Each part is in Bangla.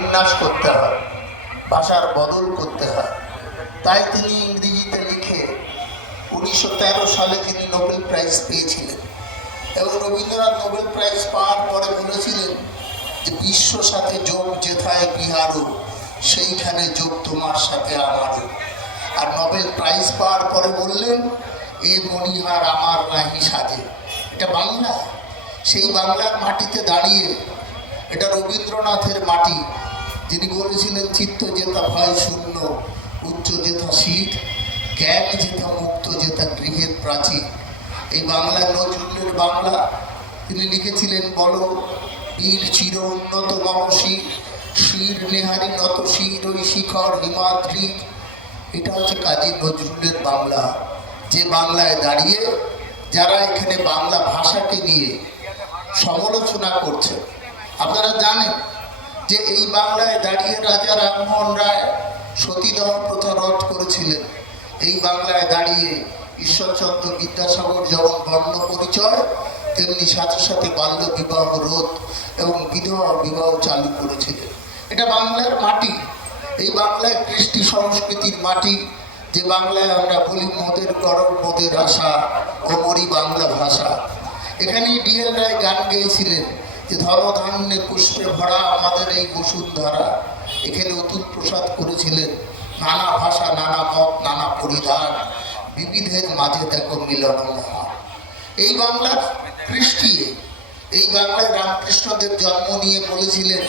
বিন্যাস করতে হয়, ভাষার বদল করতে হয়। তাই তিনি ইংরেজিতে লিখে 1913 সালে তিনি নোবেল প্রাইজ পেয়েছিলেন। এবং রবীন্দ্রনাথ নোবেল প্রাইজ পাওয়ার পরে বলেছিলেন যে বিশ্ব সাথে যোগ যেথায় বিহারও, সেইখানে যোগ তোমার সাথে আমারও। আর নোবেল প্রাইজ পাওয়ার পরে বললেন, এ মণিহার আমার নাহি সাজে। এটা বাংলা, সেই বাংলার মাটিতে দাঁড়িয়ে, এটা রবীন্দ্রনাথের মাটি, যিনি বলেছিলেন চিত্ত যেথা ভয় শূন্য, উচ্চ যেথা শীত, জ্ঞান যেথা মুক্ত, যেথা গৃহের প্রাচীর। এই বাংলা নজরুলের বাংলা। তিনি লিখেছিলেন, বলো বীর চির উন্নত মম শির, শির নেহারি নত শির ওই শিখর হিমাদ্রি। এটা হচ্ছে কাজী নজরুলের বাংলা, যে বাংলায় দাঁড়িয়ে যারা এখানে বাংলা ভাষাকে নিয়ে সমালোচনা করছে। আপনারা জানেন যে এই বাংলায় দাঁড়িয়ে রাজা রামমোহন রায় সতীদাহ প্রথা রদ করেছিলেন। এই বাংলায় দাঁড়িয়ে ঈশ্বরচন্দ্র বিদ্যাসাগর যেমন বর্ণ পরিচয়, তেমনি সাথে সাথে বাল্য বিবাহ রোধ এবং বিধবা বিবাহ চালু করেছিলেন। এটা বাংলার মাটি, এই বাংলায় কৃষ্টি সংস্কৃতির মাটি, যে বাংলায় আমরা বলি মোদের গরব মোদের আশা ও মরি বাংলা ভাষা। এখানেই ডিএল রায় গান গেয়েছিলেন যে ধর্মধান্যে পুষ্পে ভরা আমাদের এই বসুন্ধরা। এখানে অতুল প্রসাদ করেছিলেন, নানা ভাষা নানা মত নানা পরিধান, বিবিধের মাঝে দেখো মিলন মহান। এই বাংলার কৃষ্টি, এই বাংলায় রামকৃষ্ণদেব জন্ম নিয়ে বলেছিলেন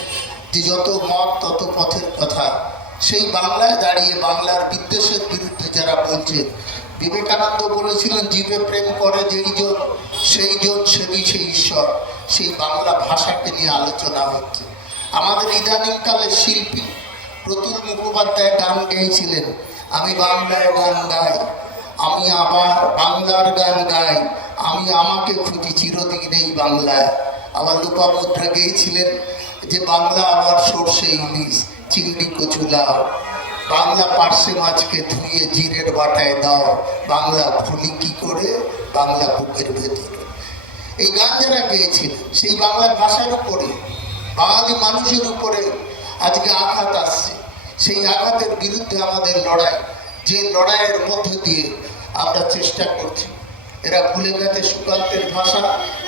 যে যত মত তত পথের কথা। সেই বাংলায় দাঁড়িয়ে বাংলার বিদ্বেষের বিরুদ্ধে যারা বলছে, বিবেকানন্দ বলেছিলেন জীবে প্রেম করে যেই জন, সেই জন সেবী সেই ঈশ্বর। সেই বাংলা ভাষাকে নিয়ে আলোচনা হচ্ছে। আমাদের ইদানিংকালের শিল্পী প্রতুল মুখোপাধ্যায় গান গেয়েছিলেন, আমি বাংলায় গান গাই, আমি আবার বাংলার গান গাই, আমি আমাকে খুঁজি চিরদিন এই বাংলায়। আবার লোপামুদ্রা গেয়েছিলেন যে বাংলা আবার সর্ষে ইলিশ চিংড়ি কচু লাউ, বাংলা পার্শে মাছকে ধুয়ে জিরের বাটায় দাও, বাংলা ভুলি কি করে বাংলা বুকের ভেতরে। এই গান যারা গেয়েছিলেন সেই বাংলা ভাষার উপরে, বাঙালি মানুষের উপরে আজকে আঘাত আসছে। সেই আঘাতের বিরুদ্ধে আমাদের লড়াই, যে লড়াইয়ের মধ্যে দিয়ে আমরা চেষ্টা করছি। এরা ভুলে গেছে সুকান্তের ভাষা,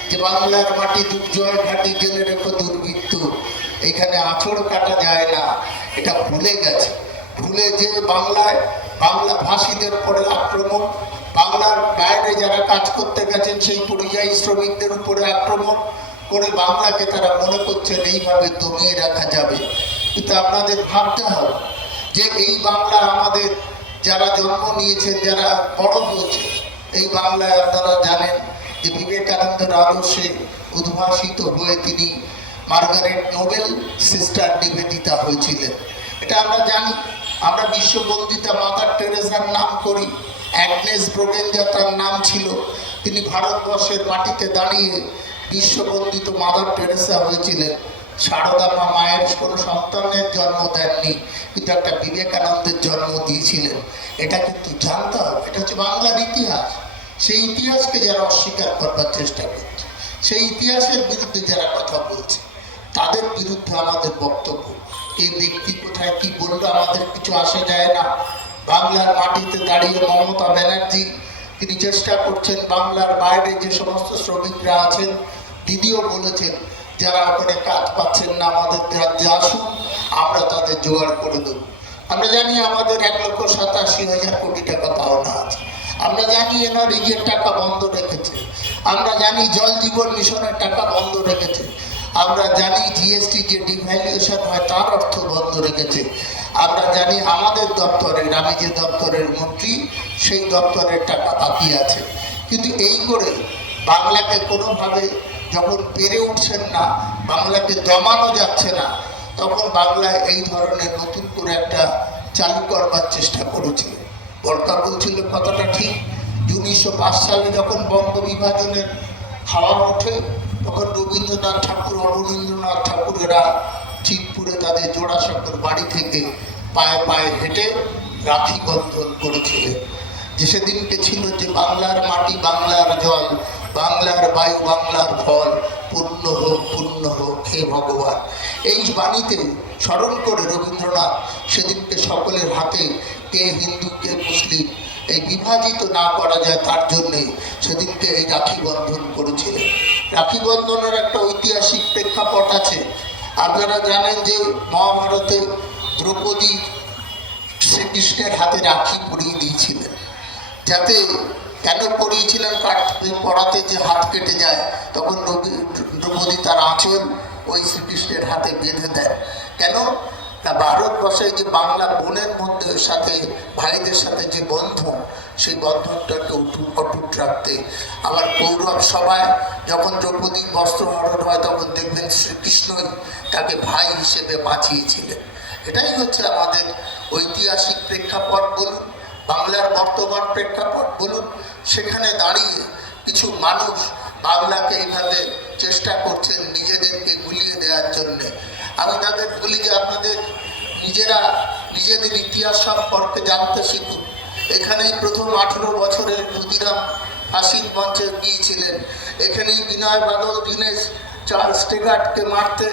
যে বাংলার মাটি দুর্জয় ঘাটি জেনে রেখো দুর্বৃত্ত, এখানে আঁচড় কাটা যায় না। এটা ভুলে গেছে, ভুলে যে বাংলায় বাংলা ভাষীদের উপরে আক্রমণ, বাংলার বাইরে যারা কাজ করতে গেছেন সেই পরিযায়ী শ্রমিকদের উপরে আক্রমণ করে বাংলাকে তারা মনে করছেন এইভাবে দমিয়ে রাখা যাবে। কিন্তু আপনাদের ভাবতে হবে যে এই বাংলা আমাদের যারা জন্ম নিয়েছেন, যারা বড় হয়েছে এই বাংলায়, আপনারা জানেন যে বিবেকানন্দের আদর্শে উদ্ভাসিত হয়ে তিনি মার্গারেট নোবেল সিস্টার নিবেদিতা হয়েছিলেন। এটা আমরা জানি। আমরা বিশ্ববন্দিতা মাদার টেরেসার নাম করি, অ্যাগনেস ব্রোগেঞ্জা তার নাম ছিল। তিনি ভারতবর্ষের মাটিতে দাঁড়িয়ে বিশ্ববন্দিত মাদার টেরেসা হয়েছিলেন। সারদা মা মায়ের কোনো সন্তানের জন্ম দেননি, কিন্তু একটা বিবেকানন্দের জন্ম দিয়েছিলেন। এটা কিন্তু জানতে হবে, এটা হচ্ছে বাংলার ইতিহাস। সেই ইতিহাসকে যারা অস্বীকার করবার চেষ্টা করছে, সেই ইতিহাসের বিরুদ্ধে যারা কথা বলছে, তাদের বিরুদ্ধে আমাদের বক্তব্য। এই ব্যক্তি কোথায় কি বললো আমাদের কিছু আসে যায় না। বাংলার মাটিতে দাঁড়িয়ে মমতা ব্যানার্জি তিনি চেষ্টা করছেন বাংলার বাইরে যে সমস্ত শ্রমিকরা আছেন, দিদিও বলেছেন যারা ওখানে কাজ পাচ্ছেন না আমাদের রাজ্যে আসুন, আমরা তাদের জোগাড় করে দেব। আমরা জানি আমাদের 1,87,000 কোটি টাকা পাওনা আছে। আমরা জানি এনআরইজির টাকা বন্ধ রেখেছে। আমরা জানি জল জীবন মিশনের টাকা বন্ধ রেখেছে। আমরা জানি জিএসটি যে ডিভ্যালুয়েশন হয় তার অর্থ বন্ধ রেখেছে। আমরা জানি আমাদের দপ্তরের, আমি যে দপ্তরের মন্ত্রী সেই দপ্তরের টাকা বাকি আছে। কিন্তু এই করে বাংলাকে কোনোভাবে যখন পেরে উঠছেন না, বাংলাকে দমানো যাচ্ছে না, তখন বাংলায় এই ধরনের নতুন করে একটা চালু করবার চেষ্টা করেছিল। বরকা বলছিল কথাটা ঠিক, 1905 সালে যখন বঙ্গ বিভাজনের হাওয়া ওঠে, তখন রবীন্দ্রনাথ ঠাকুর, অবনীন্দ্রনাথ ঠাকুরেরা চিতপুরে তাদের জোড়াসাঁকোর বাড়ি থেকে পায়ে পায়ে হেঁটে রাখি বন্ধন করেছিলেন। যে সেদিনকে ছিল যে বাংলার মাটি বাংলার জল, বাংলার বায়ু বাংলার ফল, পূর্ণ হোক হে ভগবান। এই বাণীতে স্মরণ করে রবীন্দ্রনাথ সেদিনকে সকলের হাতে, কে হিন্দু কে মুসলিম, এই বিভাজিত না করা যায় তার জন্যে সেদিনকে এই রাখি বন্ধন করেছিলেন। রাখি বন্ধনের একটা ঐতিহাসিক প্রেক্ষাপট আছে। আপনারা জানেন যে মহাভারতে দ্রৌপদী শ্রীকৃষ্ণের হাতে রাখি পরিয়ে দিয়েছিলেন, যাতে কেন পরিয়েছিলেন, পড়াতে যে হাত কেটে যায় তখন দ্রৌপদী তার আঁচল ওই শ্রীকৃষ্ণের হাতে বেঁধে দেয়। কেন না, ভারতবর্ষে যে বাংলা বোনের মধ্যে সাথে ভাইদের সাথে যে বন্ধন, সেই বন্ধনটাকে অটুট রাখতে। আবার কৌরব সভায় যখন দ্রৌপদীর বস্ত্রহরণ হয় তখন দেখবেন শ্রীকৃষ্ণই তাকে ভাই হিসেবে বাঁচিয়েছিলেন। এটাই হচ্ছে আমাদের ঐতিহাসিক প্রেক্ষাপট বলুন, বাংলার বর্তমান প্রেক্ষাপট বলুন। সেখানে দাঁড়িয়ে কিছু মানুষ বাংলাকে এইভাবে চেষ্টা করছেন নিজেদেরকে গুলিয়ে দেওয়ার জন্যে। আমি তাদের বলি যে আপনাদের নিজেদের ইতিহাস সম্পর্কে জানতে শিখুন। এখানেই প্রথম 18 বছরের ক্ষুদিরাম ফাঁসির মঞ্চে গিয়েছিলেন। এখানেই বিনয় বাদল দীনেশ চার্লস টেগার্টকে মারতে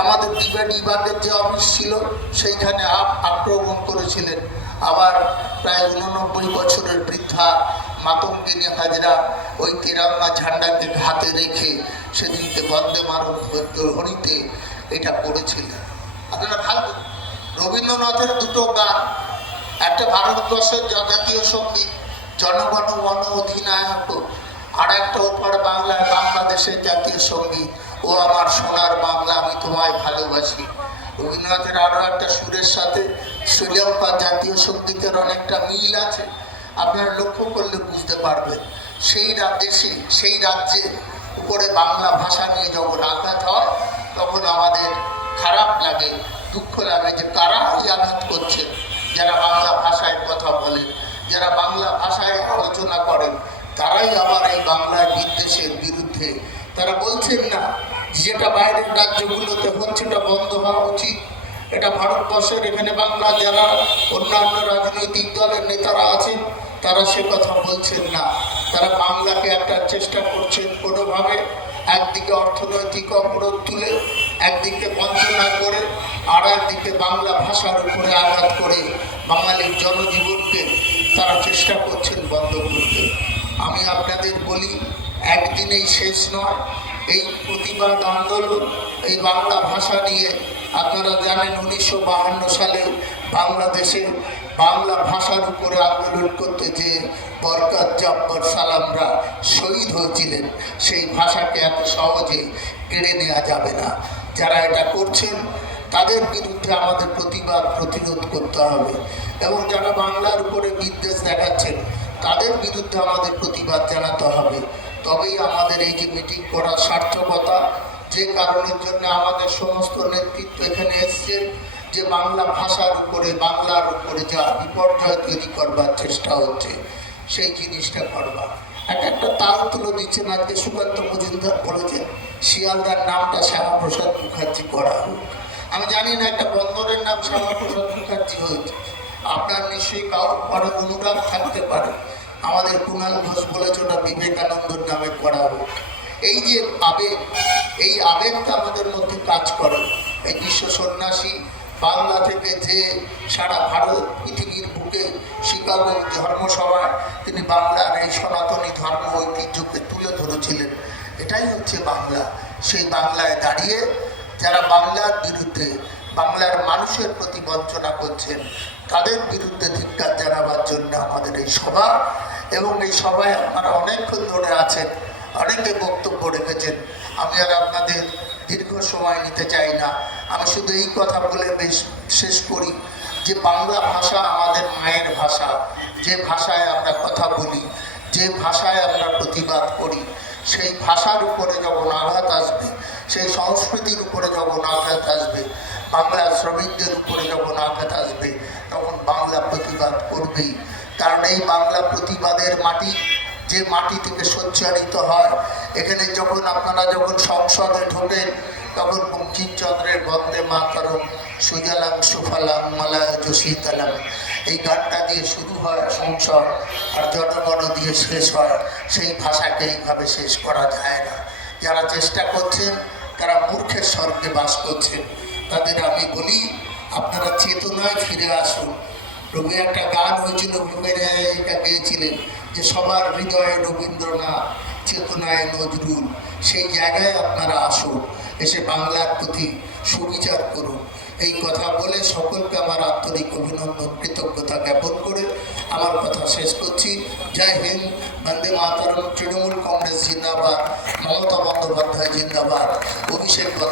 আমাদের ডিবাগের যে অফিস ছিল সেইখানে আক্রমণ করেছিলেন। আবার প্রায় 89 বছরের বৃদ্ধা মাতঙ্গিনী হাজরা ওই তিরঙ্গা ঝান্ডাকে হাতে রেখে সেদিনকে বন্দে মাতরম ধ্বনিতে এটা করেছিলেন। আপনারা ভালো, রবীন্দ্রনাথের দুটো গান, একটা ভারতবর্ষের জাতীয় সঙ্গীত জনগণ মন অধিনায়ক, আর একটা ওপার বাংলার বাংলাদেশের জাতীয় সঙ্গীত ও আমার সোনার বাংলা আমি তোমায় ভালোবাসি। রবীন্দ্রনাথের আরও একটা সুরের সাথে শ্রীলঙ্কার জাতীয় সঙ্গীতের অনেকটা মিল আছে। আপনারা লক্ষ্য করলে বুঝতে পারবেন। সেই রাজ্যের উপরে বাংলা ভাষা নিয়ে যখন আঘাত হয় তখন আমাদের খারাপ লাগে, দুঃখ লাগে যে কারা এই আঘাত করছে। যারা বাংলা ভাষায় কথা বলেন, যারা বাংলা ভাষায় আলোচনা করেন, তারাই আবার এই বাংলার বিদ্বেষের বিরুদ্ধে। তারা বলছেন না যেটা বাইরের রাজ্যগুলোতে হচ্ছে এটা বন্ধ হওয়া উচিত। এটা ভারতবর্ষের এখানে বাংলা যারা অন্যান্য রাজনৈতিক দলের নেতারা আছেন তারা সে কথা বলছেন না। তারা বাংলাকে একটা চেষ্টা করছেন কোনোভাবে একদিকে অর্থনৈতিক অবরোধ তুলে, একদিকে বঞ্চনা করে, আর একদিকে বাংলা ভাষার উপরে আঘাত করে বাঙালির জনজীবনকে তারা চেষ্টা করছেন বন্ধ করতে। আমি আপনাদের বলি, একদিনেই শেষ নয় এই প্রতিবাদ আন্দোলন। এই বাংলা ভাষা নিয়ে আপনারা জানেন 1952 সালে বাংলাদেশে বাংলা ভাষার উপরে আন্দোলন করতে যে বরকত জব্বর সালামরা শহীদ হয়েছিলেন, সেই ভাষাকে এত সহজে কেড়ে নেওয়া যাবে না। যারা এটা করছেন তাদের বিরুদ্ধে আমাদের প্রতিরোধ করতে হবে, এবং যারা বাংলার উপরে বিদ্বেষ দেখাচ্ছেন তাদের বিরুদ্ধে আমাদের প্রতিবাদ জানাতে হবে। তবেই আমাদের এই যে মিটিং করার সার্থকতা, যে কারণের জন্য আমাদের সমস্ত নেতৃত্ব এখানে এসছেন, যে বাংলা ভাষার উপরে বাংলার উপরে যা বিপর্যয় তৈরি করবার চেষ্টা হচ্ছে সেই জিনিসটা করবার। একটা তাল তুলে দিচ্ছেন। আজকে সুকান্ত মজুমদার বলেছেন শিয়ালদার নামটা শ্যামাপ্রসাদ মুখার্জি করা হোক। আমি জানি না একটা বন্দরের নাম শ্যামাপ্রসাদ মুখার্জি হয়েছে, আপনার নিশ্চয়ই কারোর পরে অনুরাগ থাকতে পারে। আমাদের কুণাল ঘোষ বলেছে ওটা বিবেকানন্দর নামে করা হোক। এই যে আবেগ, এই আবেগটা আমাদের মধ্যে কাজ করে। এই বিশ্ব সন্ন্যাসী বাংলা থেকে যে সারা ভারত পৃথিবীর বুকে শিকাগো ধর্মসভায় তিনি বাংলার এই সনাতনী ধর্ম ঐতিহ্যকে তুলে ধরেছিলেন। এটাই হচ্ছে বাংলা। সেই বাংলায় দাঁড়িয়ে যারা বাংলার বিরুদ্ধে, বাংলার মানুষের প্রতি বঞ্চনা করছেন তাদের বিরুদ্ধে ধিক্কার জানাবার জন্য আমাদের এই সভা। এবং এই সভায় আপনারা অনেকক্ষণ ধরে আছেন, অনেকে বক্তব্য রেখেছেন। আমি আর আপনাদের দীর্ঘ সময় নিতে চাই না। আমি শুধু এই কথা বলে শেষ করি যে বাংলা ভাষা আমাদের মায়ের ভাষা। যে ভাষায় আমরা কথা বলি, যে ভাষায় আমরা প্রতিবাদ করি, সেই ভাষার উপরে যখন আঘাত আসবে, সেই সংস্কৃতির উপরে যখন আঘাত আসবে, বাংলার শ্রমিকদের উপরে যখন আঘাত আসবে, তখন বাংলা প্রতিবাদ করবেই। কারণ এই বাংলা প্রতিবাদের মাটি, যে মাটি থেকে সঞ্চারিত হয়। এখানে আপনারা যখন সংসদে ঢোকেন তখন বঙ্কিমচন্দ্রের বন্দে মাতরম সুজলাং সুফলাং মলয়জ শীতলং এই গানটা দিয়ে শুরু হয় সংসদ, আর জনগণ দিয়ে শেষ হয়। সেই ভাষাকে এইভাবে শেষ করা যায় না। যারা চেষ্টা করছেন তারা মূর্খের স্বর্গে বাস করছেন। তাদের আমি বলি আপনারা চেতনায় ফিরে আসুন। রবি একটা গান হয়েছিল, ভূপেন হাজারিকা গেয়েছিলেন যে সবার হৃদয়ে রবীন্দ্রনাথ, চেতনায় নজরুল। সেই জায়গায় আপনারা আসুন, এসে বাংলার প্রতি সুবিচার করুন। এই কথা বলে সকলকে আমার আন্তরিক অভিনন্দন, কৃতজ্ঞতা জ্ঞাপন করে আমার কথা শেষ করছি। জয় হিন্দ, বন্দে মাতরম, তৃণমূল কংগ্রেস জিন্দাবাদ, মমতা বন্দ্যোপাধ্যায় জিন্দাবাদ, অভিষেক বন্দ্যোপাধ্যায়